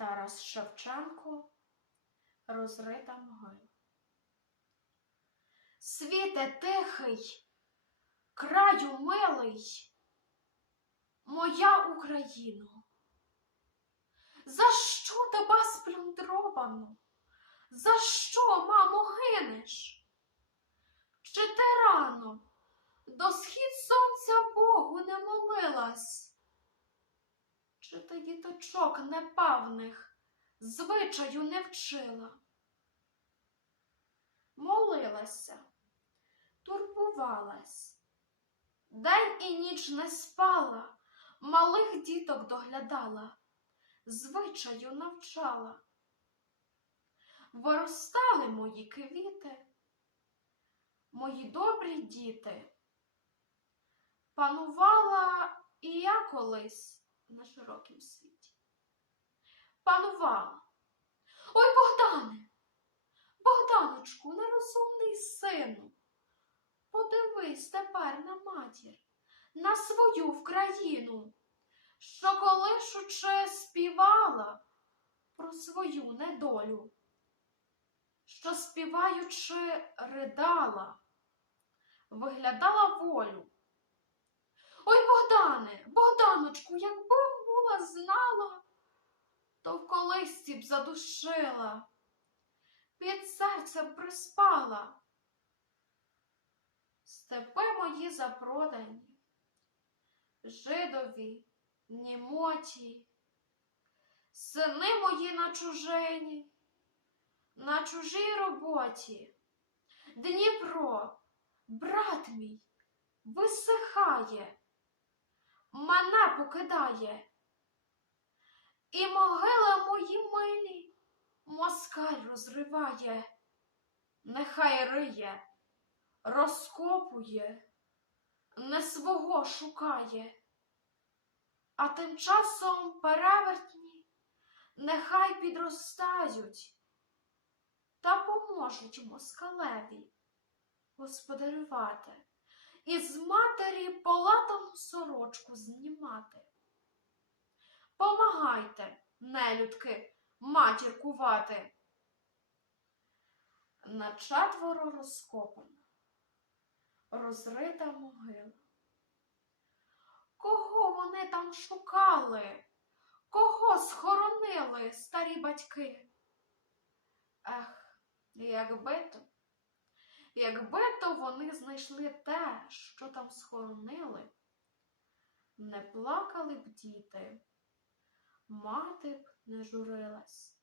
Тарас Шевченко Розрита могила. Світе тихий, краю милий, моя Україно. За що тебе сплюндровано? За що, мамо, гинеш? Чи ти рано до схід сонця Богу не молилась? Чи ти діточок непавних звичаю не вчила? Молилася, турбувалась, день і ніч не спала, малих діток доглядала, звичаю навчала. Виростали мої квіти, мої добрі діти. Панувала і я колись на широкім світі. Панувала. Ой, Богдане, Богданочку, нерозумний сину, подивись тепер на матір, на свою вкраїну, що колишучи співала про свою недолю, що співаючи ридала, виглядала волю. Ой, Богдане, Богданочку, була знала, то в колисці б задушила, під серцем приспала. Степи мої запродані, жидові, німоті, сини мої на чужині, на чужій роботі. Дніпро, брат мій, висихає мене покидає. І могили мої милі москаль розриває, нехай риє, розкопує, не свого шукає, а тим часом перевертні нехай підростають та поможуть москалеві господарювати із матері полатану сорочку знімати. Помагайте, нелюдки, матір кувати. На четверо розкопана, розрита могила. Кого вони там шукали? Кого схоронили старі батьки? Ех, якби то. Якби то вони знайшли те, що там схоронили, не плакали б діти, мати не журилась.